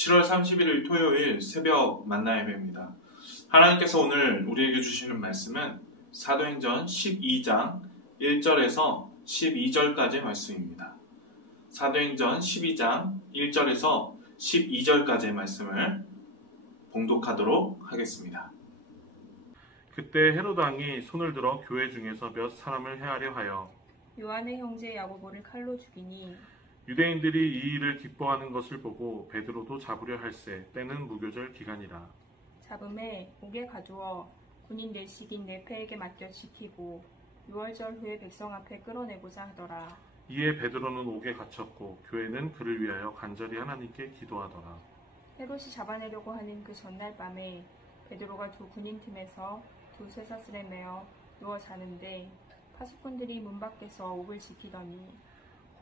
7월 31일 토요일 새벽 만나 예배입니다. 하나님께서 오늘 우리에게 주시는 말씀은 사도행전 12장 1절에서 12절까지의 말씀입니다. 사도행전 12장 1절에서 12절까지의 말씀을 봉독하도록 하겠습니다. 그때 헤롯 왕이 손을 들어 교회 중에서 몇 사람을 해하려 하여 요한의 형제 야고보를 칼로 죽이니 유대인들이 이 일을 기뻐하는 것을 보고 베드로도 잡으려 할세. 때는 무교절 기간이라. 잡음에 옥에 가두어 군인 내식인 네페에게 맡겨 지키고 6월절 후에 백성 앞에 끌어내고자 하더라. 이에 베드로는 옥에 갇혔고 교회는 그를 위하여 간절히 하나님께 기도하더라. 헤롯이 잡아내려고 하는 그 전날 밤에 베드로가 두 군인 틈에서 두 쇠사슬에 매어 누워 자는데 파수꾼들이 문 밖에서 옥을 지키더니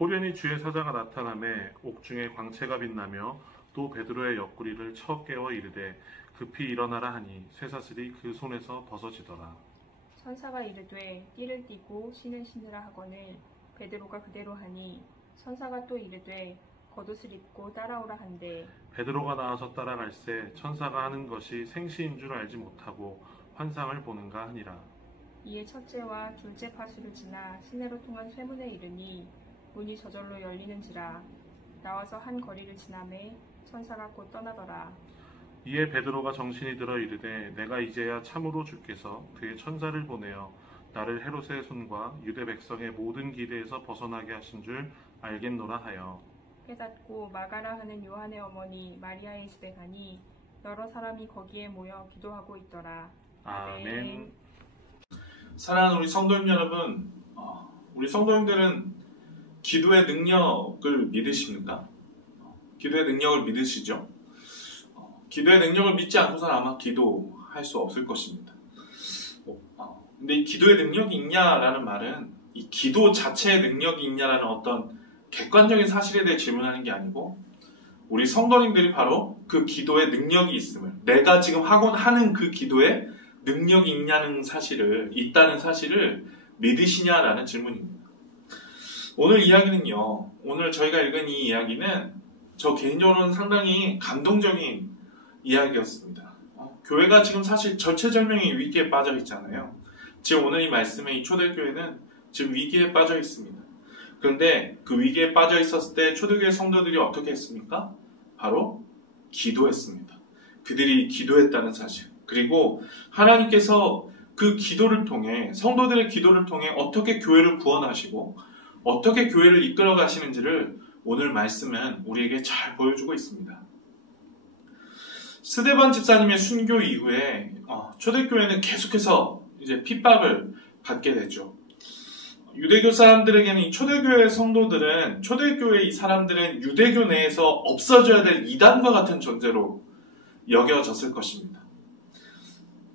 호련히 주의 사자가 나타나매 옥중에 광채가 빛나며 또 베드로의 옆구리를 쳐 깨워 이르되 급히 일어나라 하니 쇠사슬이 그 손에서 벗어지더라. 천사가 이르되 띠를 띠고 신을 신으라 하거늘 베드로가 그대로 하니 천사가 또 이르되 겉옷을 입고 따라오라 한대 베드로가 나와서 따라갈새 천사가 하는 것이 생시인 줄 알지 못하고 환상을 보는가 하니라. 이에 첫째와 둘째 파수를 지나 시내로 통한 쇠문에 이르니 문이 저절로 열리는지라. 나와서 한 거리를 지나매 천사가 곧 떠나더라. 이에 베드로가 정신이 들어 이르되 내가 이제야 참으로 주께서 그의 천사를 보내어 나를 헤롯의 손과 유대 백성의 모든 기대에서 벗어나게 하신 줄 알겠노라 하여 깨닫고 마가라 하는 요한의 어머니 마리아의 집에 가니 여러 사람이 거기에 모여 기도하고 있더라. 아멘. 사랑하는 우리 성도님 여러분, 우리 성도님들은 기도의 능력을 믿으십니까? 기도의 능력을 믿으시죠? 기도의 능력을 믿지 않고서는 아마 기도할 수 없을 것입니다. 근데 이 기도의 능력이 있냐라는 말은 이 기도 자체의 능력이 있냐라는 어떤 객관적인 사실에 대해 질문하는 게 아니고 우리 성도님들이 바로 그 기도의 능력이 있음을, 내가 지금 하는 그 기도에 능력이 있다는 사실을 믿으시냐라는 질문입니다. 오늘 이야기는요, 오늘 저희가 읽은 이 이야기는 저 개인적으로는 상당히 감동적인 이야기였습니다. 교회가 지금 사실 절체절명의 위기에 빠져 있잖아요. 지금 오늘 이 말씀의 이 초대교회는 지금 위기에 빠져 있습니다. 그런데 그 위기에 빠져 있었을 때 초대교회 성도들이 어떻게 했습니까? 바로 기도했습니다. 그들이 기도했다는 사실. 그리고 하나님께서 그 기도를 통해, 성도들의 기도를 통해 어떻게 교회를 구원하시고 어떻게 교회를 이끌어 가시는지를 오늘 말씀은 우리에게 잘 보여주고 있습니다. 스데반 집사님의 순교 이후에 초대교회는 계속해서 이제 핍박을 받게 되죠. 유대교 사람들에게는 이 초대교회 성도들은, 초대교회 이 사람들은 유대교 내에서 없어져야 될 이단과 같은 존재로 여겨졌을 것입니다.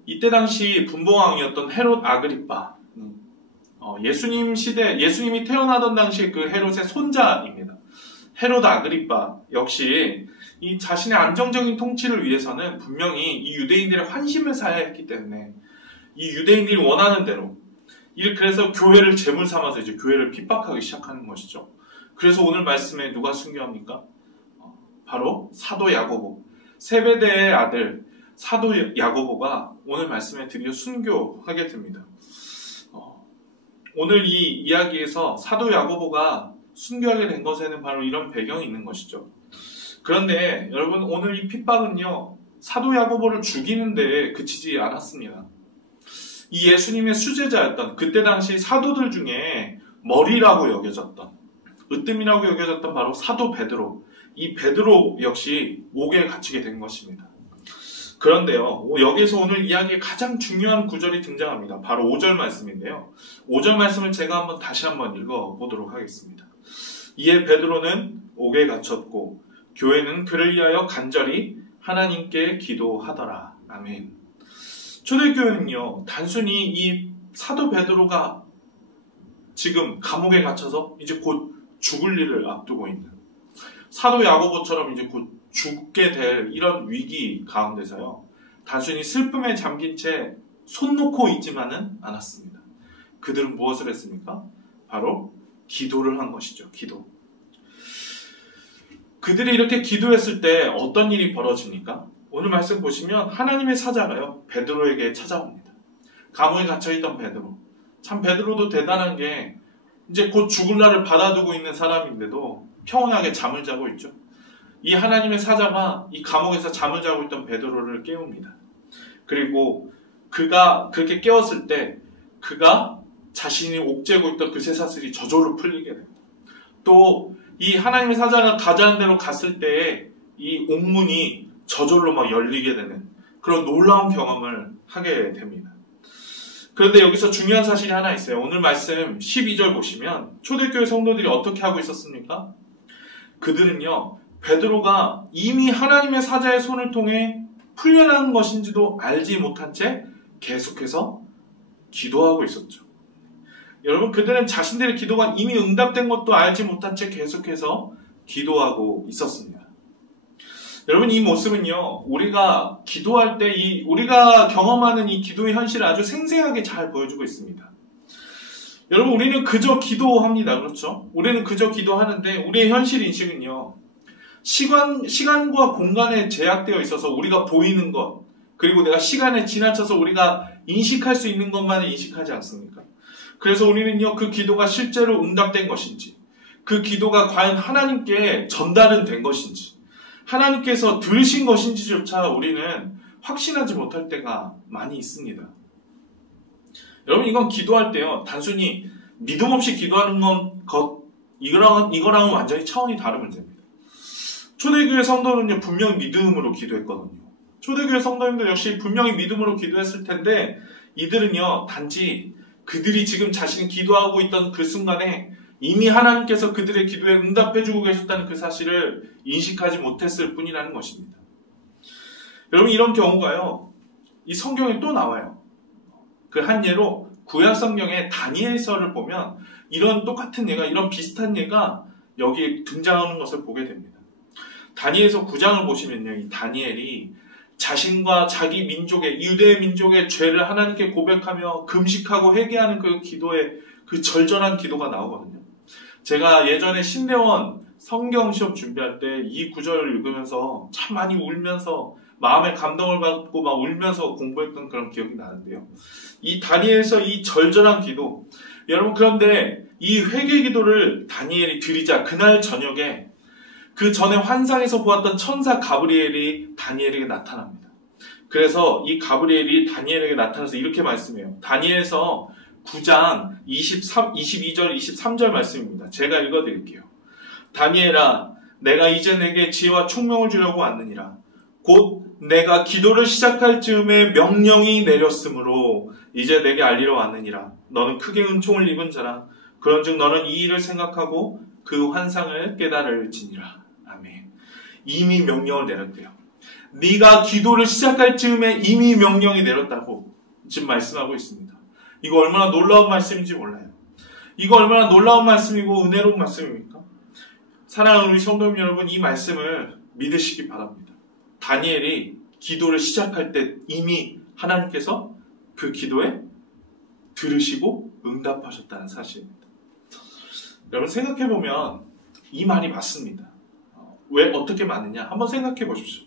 이때 당시 분봉왕이었던 헤롯 아그리파, 예수님이 태어나던 당시 그 헤롯의 손자입니다. 헤롯 아그리파 역시 이 자신의 안정적인 통치를 위해서는 분명히 이 유대인들의 환심을 사야 했기 때문에 이 유대인들이 원하는 대로, 그래서 교회를 제물 삼아서 이제 교회를 핍박하기 시작하는 것이죠. 그래서 오늘 말씀에 누가 순교합니까? 바로 사도 야고보, 세베대의 아들 사도 야고보가 오늘 말씀에 드디어 순교하게 됩니다. 오늘 이 이야기에서 사도 야고보가 순교하게 된 것에는 바로 이런 배경이 있는 것이죠. 그런데 여러분, 오늘 이 핍박은요, 사도 야고보를 죽이는 데 그치지 않았습니다. 이 예수님의 수제자였던, 그때 당시 사도들 중에 머리라고 여겨졌던, 으뜸이라고 여겨졌던 바로 사도 베드로, 이 베드로 역시 옥에 갇히게 된 것입니다. 그런데요, 여기서 오늘 이야기의 가장 중요한 구절이 등장합니다. 바로 5절 말씀인데요. 5절 말씀을 제가 다시 한번 읽어보도록 하겠습니다. 이에 베드로는 옥에 갇혔고 교회는 그를 위하여 간절히 하나님께 기도하더라. 아멘. 초대교회는요, 단순히 이 사도 베드로가 지금 감옥에 갇혀서 이제 곧 죽을 일을 앞두고 있는, 사도 야고보처럼 이제 곧 죽게 될 이런 위기 가운데서요, 단순히 슬픔에 잠긴 채 손 놓고 있지만은 않았습니다. 그들은 무엇을 했습니까? 바로 기도를 한 것이죠. 기도. 그들이 이렇게 기도했을 때 어떤 일이 벌어집니까? 오늘 말씀 보시면 하나님의 사자가요, 베드로에게 찾아옵니다. 감옥에 갇혀있던 베드로. 참 베드로도 대단한 게 이제 곧 죽을 날을 받아두고 있는 사람인데도 평온하게 잠을 자고 있죠. 이 하나님의 사자가 이 감옥에서 잠을 자고 있던 베드로를 깨웁니다. 그리고 그가 그렇게 깨웠을 때 그가 자신이 옥죄고 있던 그 쇠사슬이 저절로 풀리게 됩니다. 또 이 하나님의 사자가 가자는 대로 갔을 때에 이 옥문이 저절로 막 열리게 되는 그런 놀라운 경험을 하게 됩니다. 그런데 여기서 중요한 사실이 하나 있어요. 오늘 말씀 12절 보시면 초대교회 성도들이 어떻게 하고 있었습니까? 그들은요, 베드로가 이미 하나님의 사자의 손을 통해 풀려난 것인지도 알지 못한 채 계속해서 기도하고 있었죠. 여러분, 그들은 자신들의 기도가 이미 응답된 것도 알지 못한 채 계속해서 기도하고 있었습니다. 여러분, 이 모습은요, 우리가 기도할 때 우리가 경험하는 이 기도의 현실을 아주 생생하게 잘 보여주고 있습니다. 여러분, 우리는 그저 기도합니다. 그렇죠? 우리는 그저 기도하는데 우리의 현실 인식은요, 시간과 공간에 제약되어 있어서 우리가 보이는 것, 그리고 내가 시간에 지나쳐서 우리가 인식할 수 있는 것만을 인식하지 않습니까? 그래서 우리는요, 그 기도가 실제로 응답된 것인지, 그 기도가 과연 하나님께 전달은 된 것인지, 하나님께서 들으신 것인지조차 우리는 확신하지 못할 때가 많이 있습니다. 여러분, 이건 기도할 때요, 단순히 믿음 없이 기도하는 이거랑은 완전히 차원이 다른 문제입니다. 초대교회 성도는요, 분명히 믿음으로 기도했거든요. 초대교회 성도님들 역시 분명히 믿음으로 기도했을 텐데, 이들은요, 단지 그들이 지금 자신이 기도하고 있던 그 순간에 이미 하나님께서 그들의 기도에 응답해주고 계셨다는 그 사실을 인식하지 못했을 뿐이라는 것입니다. 여러분, 이런 경우가요, 이 성경에 또 나와요. 그 한 예로 구약 성경의 다니엘서를 보면 이런 똑같은 예가, 이런 비슷한 예가 여기에 등장하는 것을 보게 됩니다. 다니엘서 9장을 보시면요, 이 다니엘이 자신과 자기 민족의, 유대 민족의 죄를 하나님께 고백하며 금식하고 회개하는 그 기도의 그 절절한 기도가 나오거든요. 제가 예전에 신대원 성경시험 준비할 때 이 구절을 읽으면서 참 많이 울면서 마음의 감동을 받고 막 울면서 공부했던 그런 기억이 나는데요. 이 다니엘서 이 절절한 기도, 여러분, 그런데 이 회개 기도를 다니엘이 드리자 그날 저녁에 그 전에 환상에서 보았던 천사 가브리엘이 다니엘에게 나타납니다. 그래서 이 가브리엘이 다니엘에게 나타나서 이렇게 말씀해요. 다니엘서 9장 22절, 23절 말씀입니다. 제가 읽어드릴게요. 다니엘아, 내가 이제 내게 지혜와 총명을 주려고 왔느니라. 곧 내가 기도를 시작할 즈음에 명령이 내렸으므로 이제 내게 알리러 왔느니라. 너는 크게 은총을 입은 자라. 그런즉 너는 이 일을 생각하고 그 환상을 깨달을지니라. 아멘. 이미 명령을 내렸대요. 네가 기도를 시작할 즈음에 이미 명령이 내렸다고 지금 말씀하고 있습니다. 이거 얼마나 놀라운 말씀인지 몰라요. 이거 얼마나 놀라운 말씀이고 은혜로운 말씀입니까? 사랑하는 우리 성도님 여러분, 이 말씀을 믿으시기 바랍니다. 다니엘이 기도를 시작할 때 이미 하나님께서 그 기도에 들으시고 응답하셨다는 사실입니다. 여러분, 생각해보면 이 말이 맞습니다. 왜 어떻게 맞느냐? 한번 생각해 보십시오.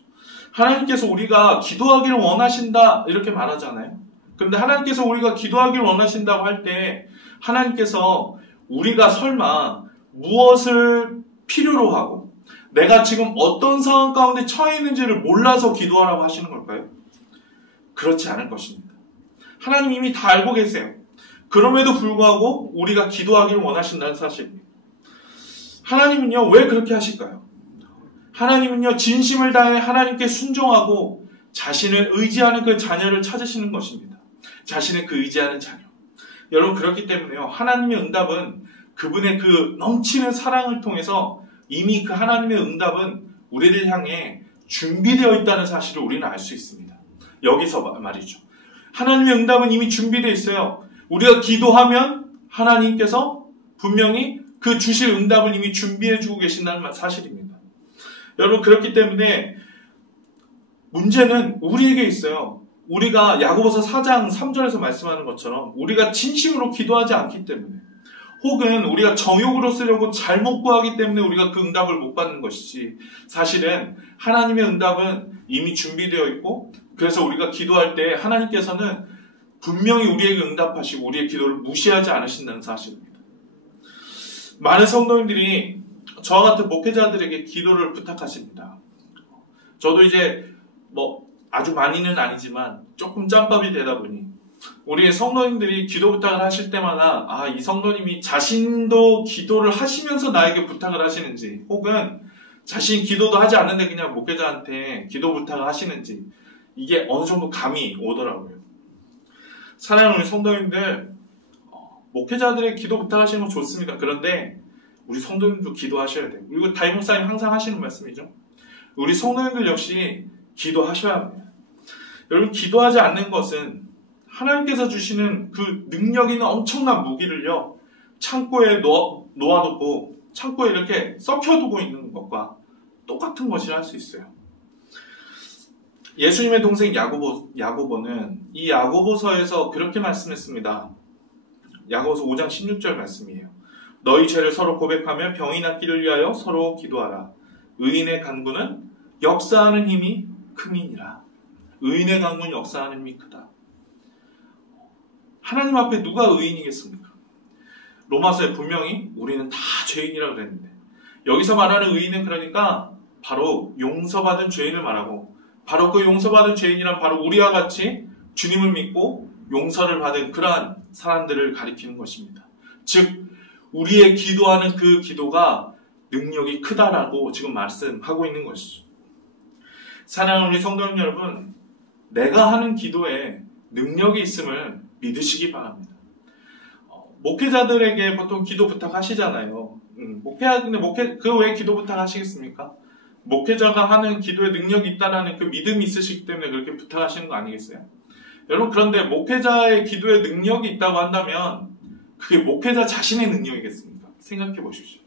하나님께서 우리가 기도하기를 원하신다 이렇게 말하잖아요. 그런데 하나님께서 우리가 기도하기를 원하신다고 할 때 하나님께서 우리가 설마 무엇을 필요로 하고 내가 지금 어떤 상황 가운데 처해 있는지를 몰라서 기도하라고 하시는 걸까요? 그렇지 않을 것입니다. 하나님 이미 다 알고 계세요. 그럼에도 불구하고 우리가 기도하기를 원하신다는 사실입니다. 하나님은요, 왜 그렇게 하실까요? 하나님은요, 진심을 다해 하나님께 순종하고 자신을 의지하는 그 자녀를 찾으시는 것입니다. 자신을 그 의지하는 자녀. 여러분, 그렇기 때문에요, 하나님의 응답은 그분의 그 넘치는 사랑을 통해서 이미 그 하나님의 응답은 우리를 향해 준비되어 있다는 사실을 우리는 알 수 있습니다. 여기서 말이죠. 하나님의 응답은 이미 준비되어 있어요. 우리가 기도하면 하나님께서 분명히 그 주실 응답을 이미 준비해주고 계신다는 사실입니다. 여러분, 그렇기 때문에 문제는 우리에게 있어요. 우리가 야고보서 4장 3절에서 말씀하는 것처럼 우리가 진심으로 기도하지 않기 때문에, 혹은 우리가 정욕으로 쓰려고 잘못 구하기 때문에 우리가 그 응답을 못 받는 것이지, 사실은 하나님의 응답은 이미 준비되어 있고, 그래서 우리가 기도할 때 하나님께서는 분명히 우리에게 응답하시고 우리의 기도를 무시하지 않으신다는 사실입니다. 많은 성도님들이 저와 같은 목회자들에게 기도를 부탁하십니다. 저도 이제 아주 많이는 아니지만 조금 짬밥이 되다 보니 우리의 성도님들이 기도 부탁을 하실 때마다 이 성도님이 자신도 기도를 하시면서 나에게 부탁을 하시는지, 혹은 자신이 기도도 하지 않는데 그냥 목회자한테 기도 부탁을 하시는지, 이게 어느 정도 감이 오더라고요. 사랑하는 우리 성도님들, 목회자들의 기도 부탁하시는 건 좋습니다. 그런데 우리 성도님도 기도하셔야 돼요. 그리고 담임 목사님 항상 하시는 말씀이죠. 우리 성도님들 역시 기도하셔야 합니다. 여러분, 기도하지 않는 것은 하나님께서 주시는 그 능력 있는 엄청난 무기를요, 창고에 놓아두고 창고에 이렇게 썩혀두고 있는 것과 똑같은 것이라 할 수 있어요. 예수님의 동생 야고보는 이 야고보서에서 그렇게 말씀했습니다. 야고보서 5장 16절 말씀이에요. 너희 죄를 서로 고백하며 병이 낫기를 위하여 서로 기도하라. 의인의 간구는 역사하는 힘이 크니라. 의인의 간구는 역사하는 힘이 크다. 하나님 앞에 누가 의인이겠습니까? 로마서에 분명히 우리는 다 죄인이라고 그랬는데, 여기서 말하는 의인은 그러니까 바로 용서받은 죄인을 말하고, 바로 그 용서받은 죄인이란 바로 우리와 같이 주님을 믿고 용서를 받은 그러한 사람들을 가리키는 것입니다. 즉, 우리의 기도하는 그 기도가 능력이 크다라고 지금 말씀하고 있는 것이죠. 사랑하는 우리 성도님 여러분, 내가 하는 기도에 능력이 있음을 믿으시기 바랍니다. 목회자들에게 보통 기도 부탁하시잖아요. 그 왜 기도 부탁하시겠습니까? 목회자가 하는 기도에 능력이 있다는 그 믿음이 있으시기 때문에 그렇게 부탁하시는 거 아니겠어요? 여러분, 그런데 목회자의 기도에 능력이 있다고 한다면 그게 목회자 자신의 능력이겠습니까? 생각해 보십시오.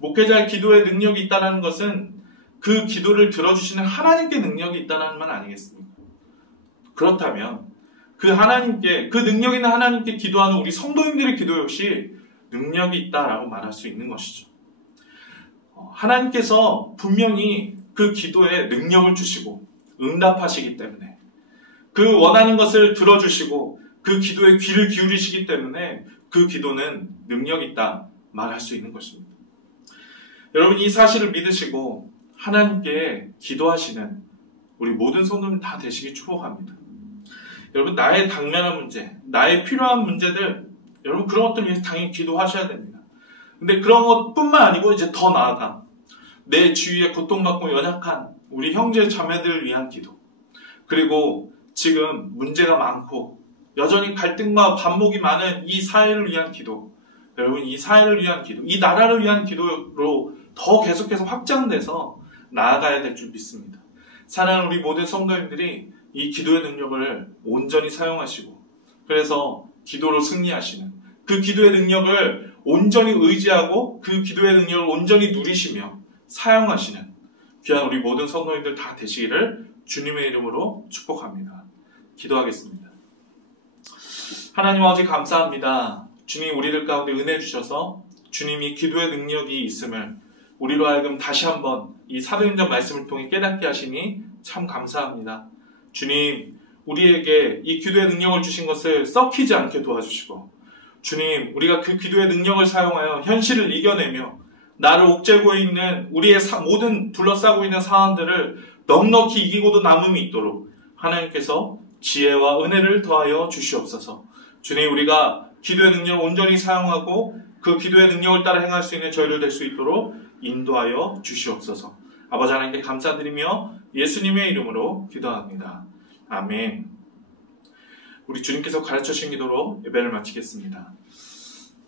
목회자의 기도에 능력이 있다는 것은 그 기도를 들어주시는 하나님께 능력이 있다는 말 아니겠습니까? 그렇다면 그 능력 있는 하나님께 기도하는 우리 성도님들의 기도 역시 능력이 있다라고 말할 수 있는 것이죠. 하나님께서 분명히 그 기도에 능력을 주시고 응답하시기 때문에, 그 원하는 것을 들어주시고 그 기도에 귀를 기울이시기 때문에 그 기도는 능력이 있다 말할 수 있는 것입니다. 여러분, 이 사실을 믿으시고 하나님께 기도하시는 우리 모든 성도님 다 되시기 축복합니다. 여러분, 나의 당면한 문제, 나의 필요한 문제들, 여러분 그런 것들 위해서 당연히 기도하셔야 됩니다. 근데 그런 것뿐만 아니고 이제 더 나아가 내 주위에 고통받고 연약한 우리 형제 자매들을 위한 기도, 그리고 지금 문제가 많고 여전히 갈등과 반목이 많은 이 사회를 위한 기도, 여러분 이 사회를 위한 기도, 이 나라를 위한 기도로 더 계속해서 확장돼서 나아가야 될 줄 믿습니다. 사랑하는 우리 모든 성도님들이 이 기도의 능력을 온전히 사용하시고, 그래서 기도로 승리하시는, 그 기도의 능력을 온전히 의지하고 그 기도의 능력을 온전히 누리시며 사용하시는 귀한 우리 모든 성도님들 다 되시기를 주님의 이름으로 축복합니다. 기도하겠습니다. 하나님 아버지, 감사합니다. 주님, 우리들 가운데 은혜 주셔서 주님이 기도의 능력이 있음을 우리로 하여금 다시 한번 이 사도행전 말씀을 통해 깨닫게 하시니 참 감사합니다. 주님, 우리에게 이 기도의 능력을 주신 것을 썩히지 않게 도와주시고, 주님, 우리가 그 기도의 능력을 사용하여 현실을 이겨내며 나를 옥죄고 있는 우리의 모든 둘러싸고 있는 상황들을 넉넉히 이기고도 남음이 있도록 하나님께서 지혜와 은혜를 더하여 주시옵소서. 주님, 우리가 기도의 능력을 온전히 사용하고 그 기도의 능력을 따라 행할 수 있는 저희를 될 수 있도록 인도하여 주시옵소서. 아버지 하나님께 감사드리며 예수님의 이름으로 기도합니다. 아멘. 우리 주님께서 가르쳐 주신 기도로 예배를 마치겠습니다.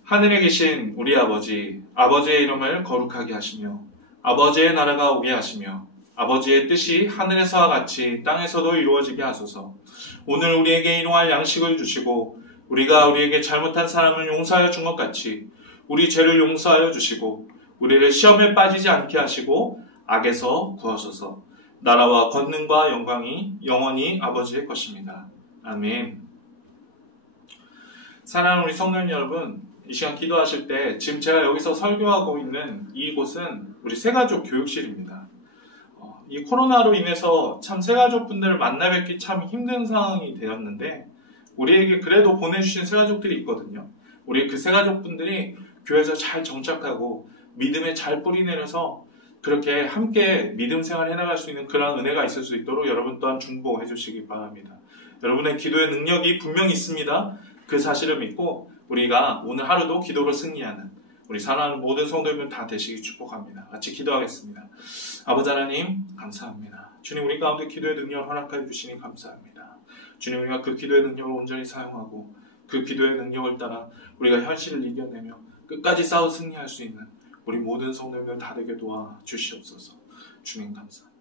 하늘에 계신 우리 아버지, 아버지의 이름을 거룩하게 하시며 아버지의 나라가 오게 하시며 아버지의 뜻이 하늘에서와 같이 땅에서도 이루어지게 하소서. 오늘 우리에게 일용할 양식을 주시고 우리가 우리에게 잘못한 사람을 용서하여 준 것 같이 우리 죄를 용서하여 주시고 우리를 시험에 빠지지 않게 하시고 악에서 구하소서. 나라와 권능과 영광이 영원히 아버지의 것입니다. 아멘. 사랑하는 우리 성도님 여러분, 이 시간 기도하실 때 지금 제가 여기서 설교하고 있는 이곳은 우리 새가족 교육실입니다. 이 코로나로 인해서 참 새가족분들을 만나 뵙기 참 힘든 상황이 되었는데 우리에게 그래도 보내주신 새가족들이 있거든요. 우리 그 새가족분들이 교회에서 잘 정착하고 믿음에 잘 뿌리내려서 그렇게 함께 믿음 생활을 해나갈 수 있는 그런 은혜가 있을 수 있도록 여러분 또한 중보해 주시기 바랍니다. 여러분의 기도의 능력이 분명히 있습니다. 그 사실을 믿고 우리가 오늘 하루도 기도로 승리하는 우리 사랑하는 모든 성도님들 다 되시기 축복합니다. 같이 기도하겠습니다. 아버지 하나님 감사합니다. 주님 우리 가운데 기도의 능력을 허락하여 주시니 감사합니다. 주님 우리가 그 기도의 능력을 온전히 사용하고 그 기도의 능력을 따라 우리가 현실을 이겨내며 끝까지 싸워 승리할 수 있는 우리 모든 성도님들 다 되게 도와 주시옵소서. 주님 감사합니다.